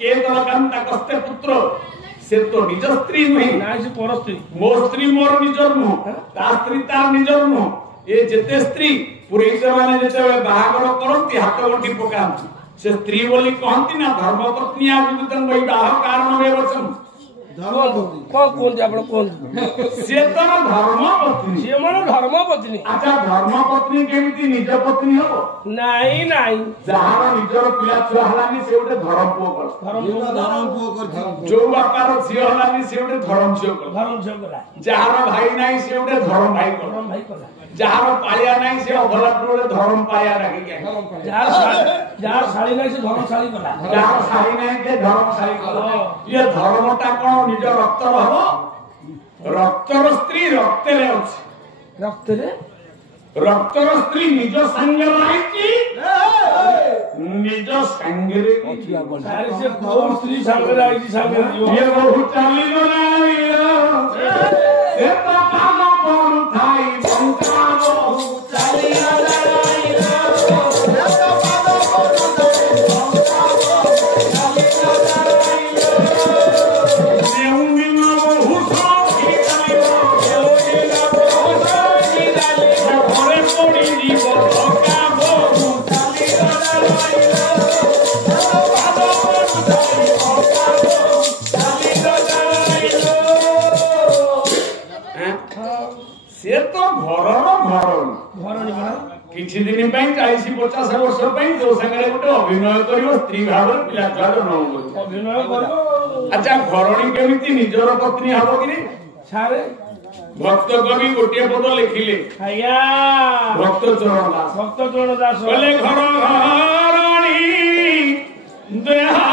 के दलकांता कस्ते पुत्र से तो निज स्त्री नहीं ना से पर स्त्री मो स्त्री मोर निजर नु ता स्त्री तार निजर नु ए जेते स्त्री पुरोहित माने जेते बाहागर करंती हाथ गंठी पकांती से स्त्री बोली कहंती ना धर्मपत्नी आजुतन विवाह कारण में वचन कौन आपण कौन से तो धर्मपत्नी से मन धर्मपत्नी अच्छा धर्मपत्नी केमिति निज पत्नी हो नहीं नहीं जहार निजर पिला छुआ हलानी से उठे धर्म पो कर जो बापार झियो हलानी से उठे धर्म झियो कर जहार भाई नाही से उठे धर्म भाई कर जहार पालिया नाही से अधलापुर धर्म पाया राखी के जहार साड़ी नहीं से धर्म साड़ी कला जहार साड़ी नाही के धर्म साड़ी कला ये धर्मटा कोन निज रक्तर हो रक्तर स्त्री रक्तरे अछि रक्तर स्त्री निज संगे राइची निज संगे रे सारे से कौन स्त्री संगे राइची संगे ये बहु चाली बनाइया ए पापा बोल थाई बंका बहु चाली बनाइया किछि दिन 40-50 वर्ष जो संगे गोटे अभिनय कर स्त्री भाव पिला छुआ अभिनय अच्छा घरणी केमिति निजर पत्नी हबो कि सारे भक्त कवि गोटे पद लिखिले भक्त चरण दास बोले घर घरणी देहा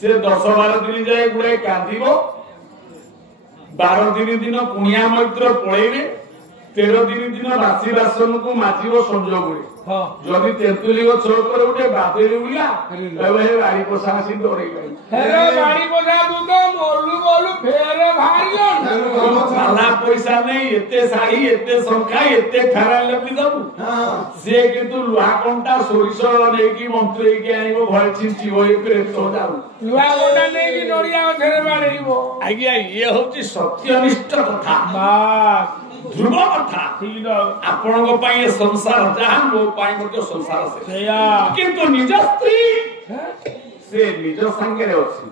से 10-12 दिन जाए गुड़े कांदी 12 दिन कुणिया मैत्र पलैबे 13 दिन बासी बासन को माजिब संजोग जदि तेंतुली गछ गोटे बादली उला बाड़ी पोषा आसी दौड़े पैसा नहीं एते शाढ़ी एते शंखा एते फेरा लपी दबु से किंतु लुहा कंटा सोरिष नहीं मंत्री आनिब भल छिंचिब लुहा कंटा नहीं नड़िया आज्ञा ये हूँ सत्यनिष्ठ कथा ध्रुव कथा आपण संसार जहाँ मो संसार से किंतु निज स्त्री से निज संगे अच्छी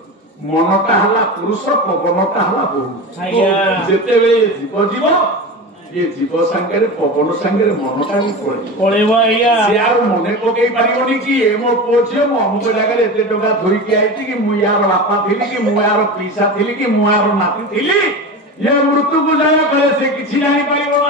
मनटा हला पुरुष पवनटा हला बहु जेते जीव जीव ये जीव संगे पवन संगे मनटा भी पड़ेबो से आ मने पकई पारिबनी कि ए मो पुओ झियो मो अमुक जगह एते टका धोइकी आइती कि मु यार बापा थिली कि मु यार पीसा थिली कि मु यार नाती थिली ये मृत्यु को जाय करे से किछि जानि पारिबो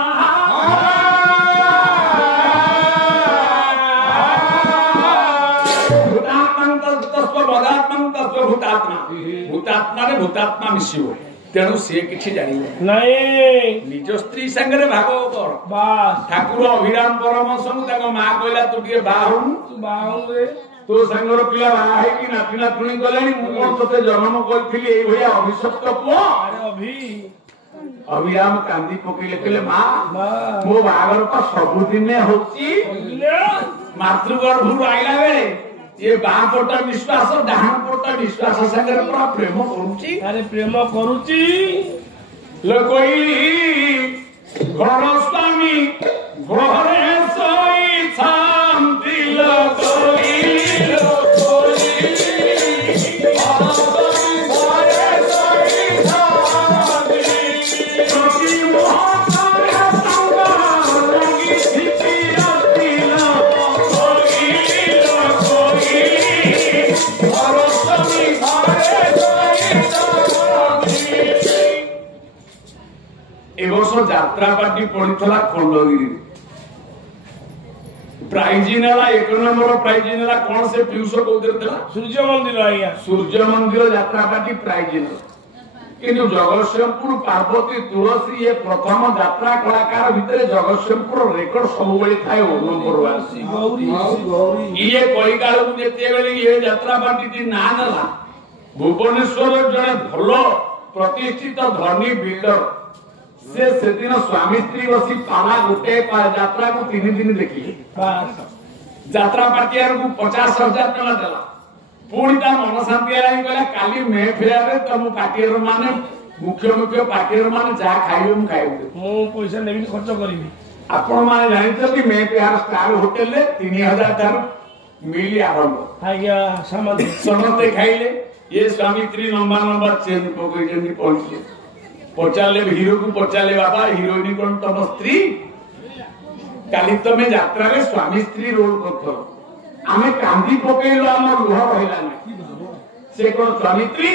भूतात्मा रे भूतात्मा मिसिबो तेणु से किछि जानिबो नहीं निज स्त्री संगे भाग कर बस ठाकुर अभिराम परमहंस ताको मां कहला तू के बाहु रे तो संगर पिला बाहा है कि नाती नातुणी गलानी मु कोन तते जन्म करथिली एई भया अभिशप्त पुओ अरे अभिराम कांदी पकईले कहले मां मो बागर तो सब दिन होची मातृगर्भ आइला बेले ये बाँ पट विश्वास डाहाण पट विश्वास संगे पूरा प्रेम करूची अरे प्रेम करूची लोकई घर स्वामी घरे सोई शांति लोकई यात्रा पार्टी पड़ा खंडगिरी प्राइज नेला 1 नंबर प्राइज नेला कौन से पीयूष कोदर देला सूर्य मंदिर आया सूर्य मंदिर यात्रा पार्टी प्राइज नेला किंतु जगतसिंहपुर पार्वती तुलसी ये प्रथम यात्रा कलाकार भितर जगतसिंहपुर रेकर्ड सब बेले थाए 1 नंबर गौरी ये कोई काल को जेते बेले ये यात्रा पार्टी ती ना नेला भुवनेश्वर जने भलो प्रतिष्ठित धनी बिल्डर से दिन स्वामी स्त्री बसी पाला गोटे यात्रा को 3 दिन देखिए यात्रा पार्टी को 50,000 टका देला पुणी ता मन शांति आई कहला काली मे फेयर रे तुम पार्टीर माने मुख्य पार्टीर माने जा खाइबो हम खाइबो मो पैसा नेबी खर्च करबी आपण माने जानिछथि मे फेयर स्टार होटल ले 3000 टार मिली आरंभ आज्ञा समते खाइले ये स्वामी स्त्री नंबर चेंज पकई जनी पहुंचे पचाले हीरो को पचाले बाबा हीरोइन कोन तम स्त्री काली तमे यात्रा रे स्वामी स्त्री रोल करथो आमे कांदी पकेइलो हम लुह रहिला नै से कोन स्वामी स्त्री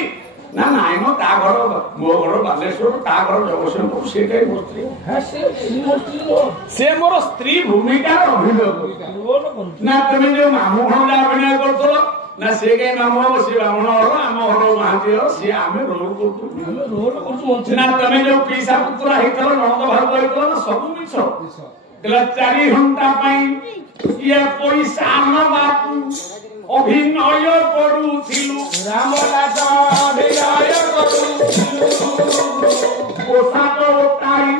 ना नाइ मो ता घर मो घर बालेश्वर ता घर जगतसिंहपुर से कई मो स्त्री हां से मोर स्त्री भूमिका अभिनय कर ना तमे जो मामू खंडा अभिनय करथो ना से कई मामू से ब्राह्मण हरो आम हरो महाती हरो से आमे रोल करथो ना तमे जो पीसा पुत्र हितलो नंद भाग बोलतो ना सब मिछो गला 4 घंटा पई ये पैसा न बापू अभिनय करूथिलु रामलाट अभिनय करूथिलु पोशाक ओटाई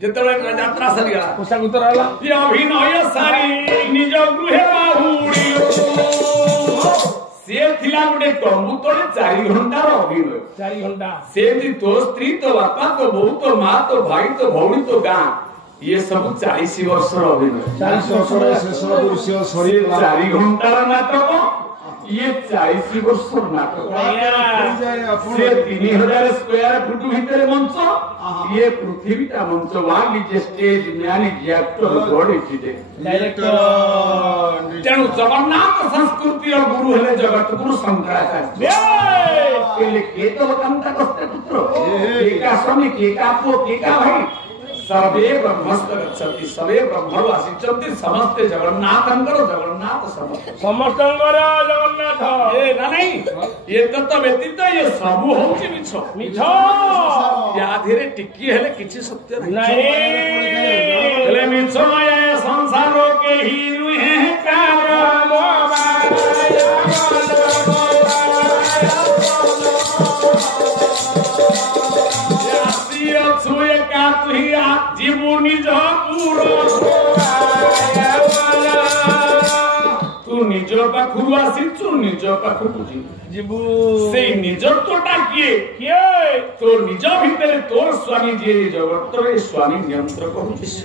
जेतबे यात्रा सरी गला पोशाक उतर आला ये अभिनय सारी निज गृहे बाहुड़ी से थिला गुटे तंबू तळे 4 घंटा रो अभिनय 4 घंटा से भी तो स्त्री तो बापा तो बहू तो मां तो भाई तो भौणी तो गां ये सब 40 वर्ष अभिनय 40 वर्ष रे शेष दृश्य सरी 4 घंटा नाटक ये 40 वर्ष नाटक से 3000 स्क्वायर फुट भीतर मंच ये पृथ्वी का मंच one is stage man is actor God is director तेणु जगन्नाथ संस्कृति रो गुरु हेले जगत गुरु शंकराचार्य केले के तो कंता कष्ट पुत्र एका स्वामी के का पो के का भाई सर्वे ब्रह्मस्थ गच्छन्ति सर्वे ब्रह्मवासिचन्ति समस्ते जगन्नाथंकर जगन्नाथ समस्तंकर जगन्नाथ ए ना नहीं ये तो व्यतीत ये सब होची मिछो या धीरे टिकी हेले किछि सत्य नहीं हेले मिछो ये संसार के ही रुहे कार जीवनी तू निज पाखु आसीचु निज पाखु जीवु से निजत्वटा किए तो निज भितर तोर स्वामी जे जगत रे स्वामी नियंत्रक होछि